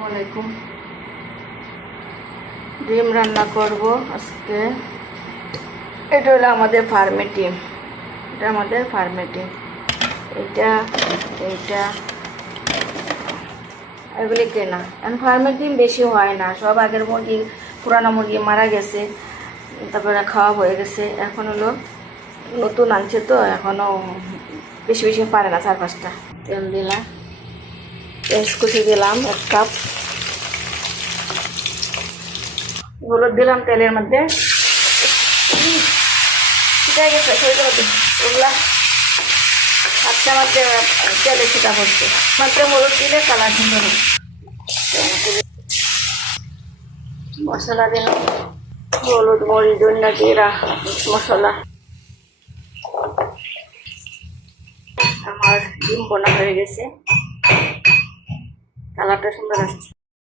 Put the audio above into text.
আসসালামাইকুম। ডিম রান্না করব আজকে। এটা হলো আমাদের ফার্মের ডিম, এটা আমাদের ফার্মের ডিম। এইটা এইটা এগুলি কেনা। এখন ফার্মের ডিম বেশি হয় না, সব আগের মুরগি, পুরানো মুরগি মারা গেছে, তারপরে খাওয়া হয়ে গেছে। এখন হলো নতুন আনছে, তো এখনও বেশি বেশি পারে না, 4-5টা। তেল দিলাম, পেঁয়াজ কুচি দিলাম 1 কাপ, হলুদ দিলাম তেলের মধ্যে। ঠিক গেছে ওগুলা 7 চামচ তেলে সেটা হচ্ছে। মাত্র হলুদ দিলে কালার সুন্দর হবে। মশলা দিলাম, হলুদ, মরিচ, ধনিয়া, জিরা মশলা। আমার ডিম বোনা হয়ে গেছে, কালারটা সুন্দর আসছে।